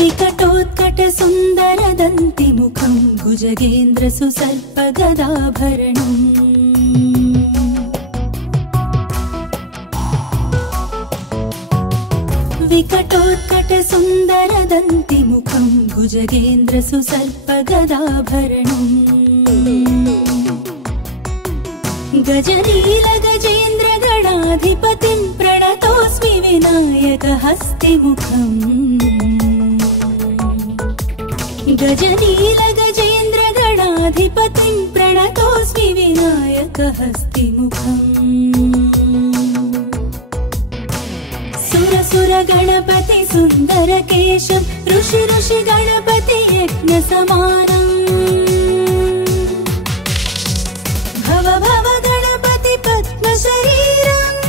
विकटोत्कट सुन्दरदन्ति मुखं भुजगेन्द्र सुसर्पगदाभरणम् विकटोत्कट सुन्दरदन्ति मुखं भुजगेन्द्र सुसर्पगदाभरणम् गजनील गजेन्द्र गणाधिपतिं प्रणतोऽस्मि विनायक हस्तिमुखम् गजनील गजेन्द्र गणाधिपतिं प्रणतोऽस्मि विनायक हस्तिमुखम् सुर सुर गणपति सुन्दर केशं ऋषि ऋषि गणपति यज्ञ समानम् भव भव गणपति पद्म शरीरम्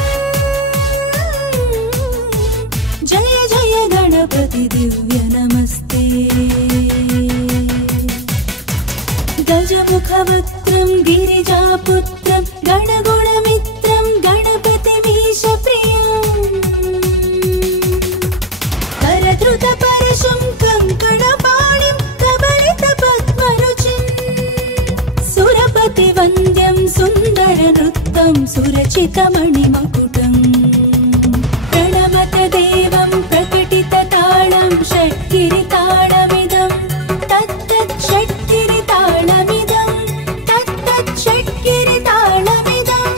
जय जय गणपति दिव्य नमस्ते गजमुखवक्त्रं गिरिजापुत्रं गणगुणमित्रं गणपतिमीशप्रियम् करधृत परशुं कङ्कणपाणिं कबलित पद्मरुचिं सुरपतिवन्द्यं सुन्दरनृत्तं सुरचितमणिमकुटम् प्रणमत देवं प्रकटितताळं षट्गिरिताळमिदं तत्तत् षट्गिरिताळमिदं तत्तत् षट्गिरिताळमिदम्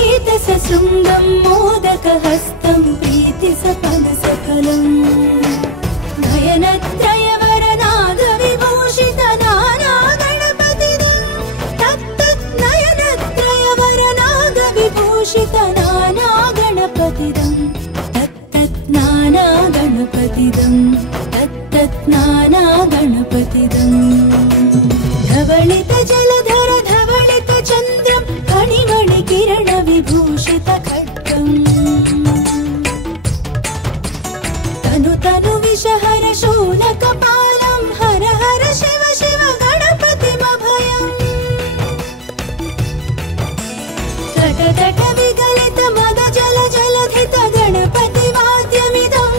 श्वेतसशृङ्गं मोदकहस्तं प्रीतिसपदसकलम् नयनत्रयवरनागविभूषित नाना गणपतिदं तत्तत् नयनत्रयवरनागविभूषित नाना गणपतिदं तत्तत् नाना गणपतिदं तत्तत् नाना गणपतिदं धवलित जलधर धवलित चन्द्रं फणिमणि किरण विभूषित खड्गम् तनु तनु विषहर शूलकपालं हर हर शिव शिव गणपतिमभयम् तट तट विगलित मद जल जलधित गणपति वाद्यमिदम्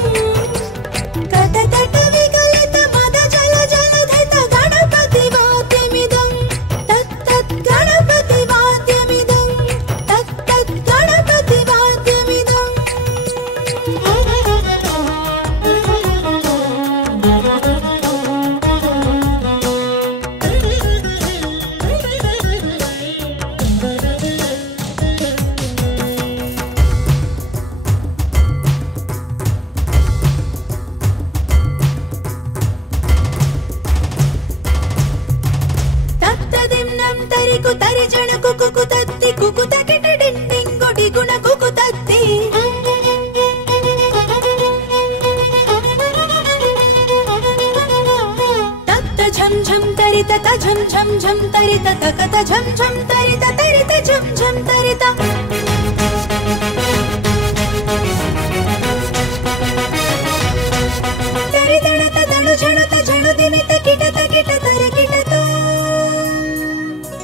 तट तट विगलित मद जल जलधित गणपति वाद्यमिदम् तत्तत् गणपति वाद्यमिदम् तत्तत् गणपति वाद्यमिदम् तत्तदिन्नं तरिकु तरिजणकु कुकुतत्ति कुकुतकिटडिन्निङ्गुडि गुण कुकुतत्ति तत्त झं झं तरित त झं झं झं तरित तकत झं झं तरित तरित झं झं तरित तरितणत तणु झणुत झणु दिमित किटत किट तरि किटतो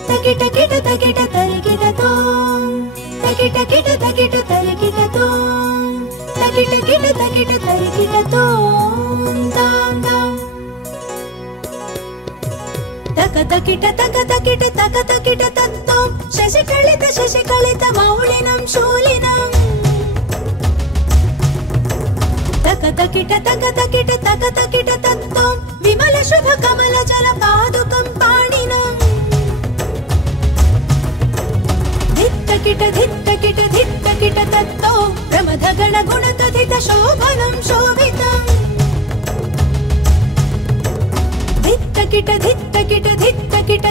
तकिट किट तकिट तरि किटतो तकिट किट तकिट तरि किटतो तकिट किट तकिट तरि किटतो दां दां तकत किट तत्तो शशिकलित मौलिनं शूलिनं तकत किट तत्तो विमल शुभ कमल जल पादुकं पाणिनं धित्त किट तत्तो प्रमथ गण गुणकथित शोभनं शोभितं धित्त किट